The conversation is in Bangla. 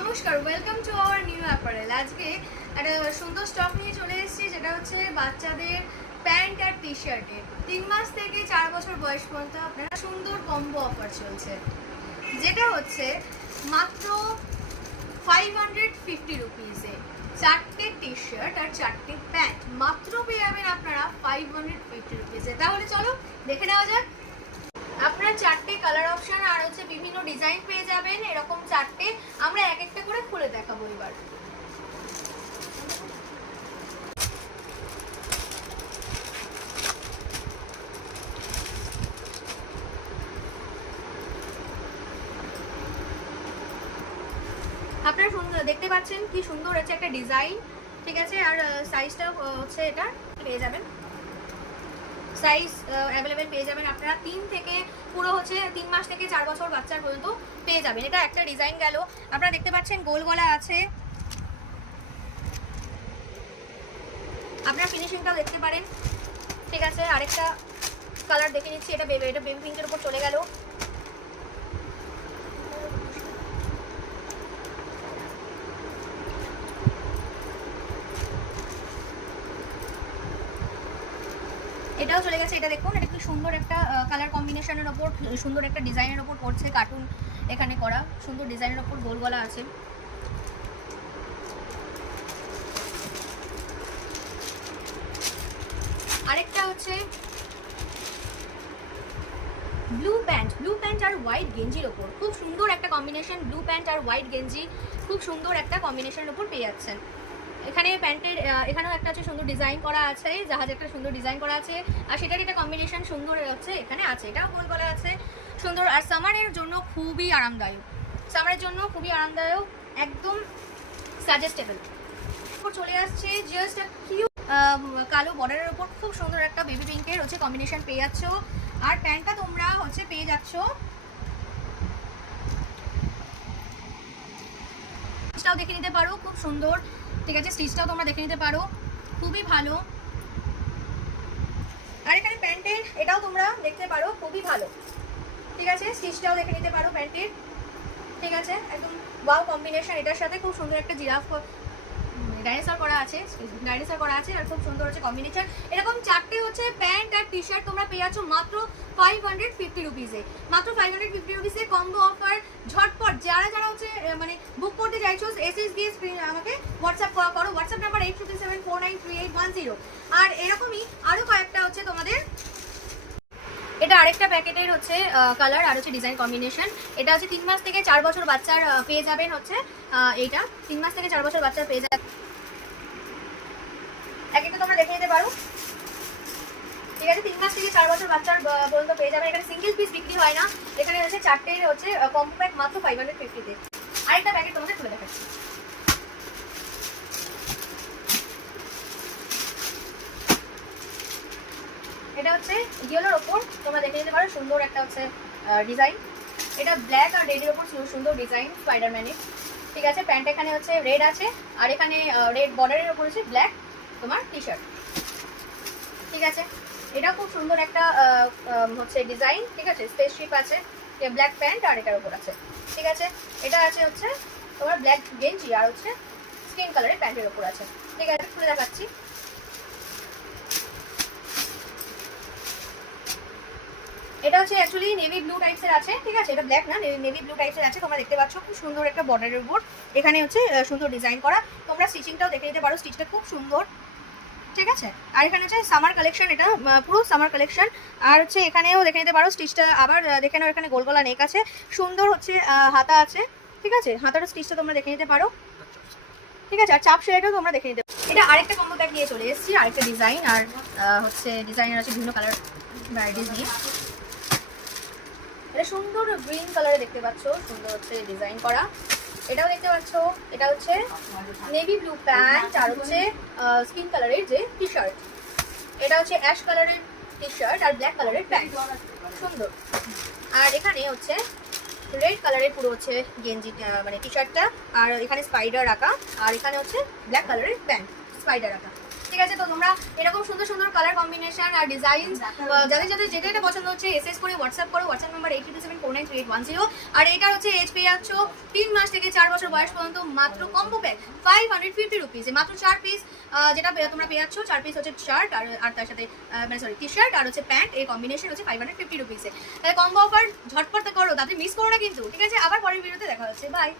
নমস্কার, welcome to our new apparel. আজকে একটা সুন্দর স্টক নিয়ে চলে এসেছি, যেটা হচ্ছে বাচ্চাদের প্যান্ট আর টি শার্টে 3 মাস থেকে 4 বছর বয়স পর্যন্ত আপনারা সুন্দর কম্বো অফার চলছে, যেটা হচ্ছে মাত্র 550 রুপিসে 4টে টি শার্ট আর 4টে প্যান্ট মাত্র পেয়ে যাবেন আপনারা 550 রুপিসে। তাহলে চলো দেখে নেওয়া যাক। আপনারা 4টে কালার অপশন আর হচ্ছে বিভিন্ন ডিজাইন পেয়ে যাবেন, এরকম 4টে আমরা এক একটা করে খুলে দেখাবো এবার। আপনারা সুন্দর দেখতে পাচ্ছেন কি সুন্দর আছে একটা ডিজাইন, ঠিক আছে। আর সাইজটা হচ্ছে এটা পেয়ে যাবেন, সাইজ অ্যাভেলেবেল পেয়ে যাবেন আপনারা 3 থেকে পুরো হচ্ছে 3 মাস থেকে 4 বছর বাচ্চার পর্যন্ত পেয়ে যাবেন। এটা একটা ডিজাইন গেল, আপনারা দেখতে পাচ্ছেন গোল গলা আছে, আপনারা ফিনিশিংটাও দেখতে পারেন, ঠিক আছে। আরেকটা কালার দেখে নিচ্ছি, এটা বেবি পিঙ্কের উপর চলে গেল। এটাও চলে গেছে, এটা দেখুন, এটা কি সুন্দর একটা কালার কম্বিনেশনের ওপর সুন্দর একটা ডিজাইনের ওপর পড়ছে, কার্টুন এখানে করা সুন্দর ডিজাইনের ওপর গোল গলা আছে। আরেকটা হচ্ছে ব্লু প্যান্ট আর হোয়াইট গেঞ্জির ওপর খুব সুন্দর একটা কম্বিনেশন, ব্লু প্যান্ট আর হোয়াইট গেঞ্জি খুব সুন্দর একটা কম্বিনেশনের ওপর পেয়ে যাচ্ছেন। এখানে প্যান্টের এখানেও একটা হচ্ছে সুন্দর ডিজাইন করা আছে, জাহাজে একটা সুন্দর ডিজাইন করা আছে, আর সেটার একটা কম্বিনেশন সুন্দর হচ্ছে এখানে আছে, এটাও গোল গলা আছে সুন্দর। আর সামারের জন্য খুবই আরামদায়ক, একদম সাজেস্টেবল। চলে আসছে জাস্ট কালো বর্ডারের উপর খুব সুন্দর একটা বেবি পিঙ্কের হচ্ছে কম্বিনেশন পেয়ে যাচ্ছ। আর প্যান্টটা তোমরা হচ্ছে পেয়ে যাচ্ছ, স্টিচটাও দেখে নিতে পারো খুব সুন্দর, ঠিক আছে। স্টিচটাও তোমরা দেখে নিতে পারো, খুবই ভালো। আর এখানে প্যান্টের এটাও তোমরা দেখতে পারো, খুবই ভালো, ঠিক আছে। স্টিচটাও দেখে নিতে পারো প্যান্টের, ঠিক আছে। একদম ওয়াও কম্বিনেশন, এটার সাথে খুব সুন্দর একটা জিরাফ ডাইনোসর করা আছে আর খুব সুন্দর হচ্ছে কম্বিনেশন। এরকম 4টে হচ্ছে প্যান্ট আর টি শার্ট তোমরা পেয়ে যাচ্ছ মাত্র 550 রুপিসে, মাত্র 550 রুপিসে কম্বো অফার। ঝটপট যারা হচ্ছে মানে বুক করতে চাইছো এসএস দিয়ে আমাকে হোয়াটসঅ্যাপ করো, হোয়াটসঅ্যাপ নাম্বার 8374933810। আর এরকমই আরও কয়েকটা হচ্ছে তোমাদের, এটা আরেকটা প্যাকেটের হচ্ছে কালার আর হচ্ছে ডিজাইন কম্বিনেশন। এটা হচ্ছে 3 মাস থেকে 4 বছর বাচ্চার পেয়ে যাবেন হচ্ছে এইটা 3 মাস থেকে 4 বছর বাচ্চার পেয়ে যাবেন, একটা তোমরা দেখে নিতে পারো, ঠিক আছে। 3 মাস থেকে 4 বছর বাচ্চার পর্যন্ত পেয়ে যাবেন। এখানে সিঙ্গেল পিস বিক্রি হয় না, এখানে হচ্ছে 4টে হচ্ছে কম্বো প্যাক মাত্র 550 তে। আরেকটা প্যাকেট তোমাদের খুলে দেখাচ্ছি, এটা হচ্ছে ইয়েলোর ওপর তোমরা দেখে নিতে পারো, সুন্দর একটা হচ্ছে ডিজাইন। এটা ব্ল্যাক আর রেডের ওপর সুন্দর ডিজাইন স্পাইডারম্যানের, ঠিক আছে। প্যান্ট এখানে হচ্ছে রেড আছে, আর এখানে রেড বর্ডারের ওপর হচ্ছে ব্ল্যাক তোমার টি শার্ট, ঠিক আছে। এটা খুব সুন্দর একটা হচ্ছে ডিজাইন, ঠিক আছে। স্পেসশিপ আছে, ব্ল্যাক প্যান্ট আর এটার ওপর আছে, ঠিক আছে। এটা আছে হচ্ছে তোমার ব্ল্যাক গেঞ্জি আর হচ্ছে স্কিন কালারের প্যান্টের ওপর আছে, ঠিক আছে। খুলে দেখাচ্ছি, এটা হচ্ছে অ্যাকচুয়ালি নেভি ব্লু টাইপসের আছে, ঠিক আছে। এটা ব্ল্যাক না, নেভি ব্লু টাইপসের আছে, তোমরা দেখতে পাচ্ছ খুব সুন্দর একটা বর্ডারের উপর এখানে হচ্ছে সুন্দর ডিজাইন করা। তোমরা স্টিচিংটাও দেখে নিতে পারো, স্টিচটা খুব সুন্দর, ঠিক আছে। আর এখানে হচ্ছে সামার কালেকশন, এটা পুরো সামার কালেকশন। আর হচ্ছে এখানেও দেখে নিতে পারো স্টিচটা, আবার দেখে নাও এখানে গোল গলা নেক আছে, সুন্দর হচ্ছে হাতা আছে, ঠিক আছে। হাতাটা স্টিচটা তোমরা দেখে নিতে পারো, ঠিক আছে। আর চাপ সেলাইটাও তোমরা দেখে নিতে পারো। এটা আরেকটা কম্বো প্যাক নিয়ে চলে এসেছি, আরেকটা ডিজাইন আর হচ্ছে ডিজাইনের আছে বিভিন্ন কালার ভ্যারাইটিস নিয়ে। এটা সুন্দর গ্রিন কালারে দেখতে পাচ্ছ, সুন্দর হচ্ছে ডিজাইন করা। এটাও দেখতে পাচ্ছ, এটা হচ্ছে নেভি ব্লু প্যান্ট আর হচ্ছে স্কিন কালারের যে টি শার্ট। এটা হচ্ছে অ্যাশ কালারের টি শার্ট আর ব্ল্যাক কালারের প্যান্ট, সুন্দর। আর এখানে হচ্ছে রেড কালারের পুরো হচ্ছে গেঞ্জি মানে টি শার্টটা, আর এখানে স্পাইডার আঁকা, আর এখানে হচ্ছে ব্ল্যাক কালারের প্যান্ট স্পাইডার আঁকা, ঠিক আছে, তো তোমরা এরকম সুন্দর সুন্দর কালার কম্বিনেশন আর ডিজাইন যাদের যাদের যেটা এটা পছন্দ হচ্ছে এসএস করে হোয়াটসঅ্যাপ করো। WhatsApp number 8374933810। আর এটার হচ্ছে এইচ পেয়ে যাচ্ছ 3 মাস থেকে 4 বছর বয়স পর্যন্ত, মাত্র কম্বো প্যাক 550 রুপিস, মাত্র 4 পিস যেটা তোমরা পেয়ে যাচ্ছ। 4 পিস হচ্ছে শার্ট আর তার সাথে মানে সরি টি শার্ট আর হচ্ছে প্যান্ট, এই কম্বিনেশন হচ্ছে 550 রুপিসে। তাহলে কম্বো অফার ঝটপট করো, তাতে মিস করো না কিন্তু, ঠিক আছে? আবার পরের ভিডিওতে দেখা হচ্ছে, বাই।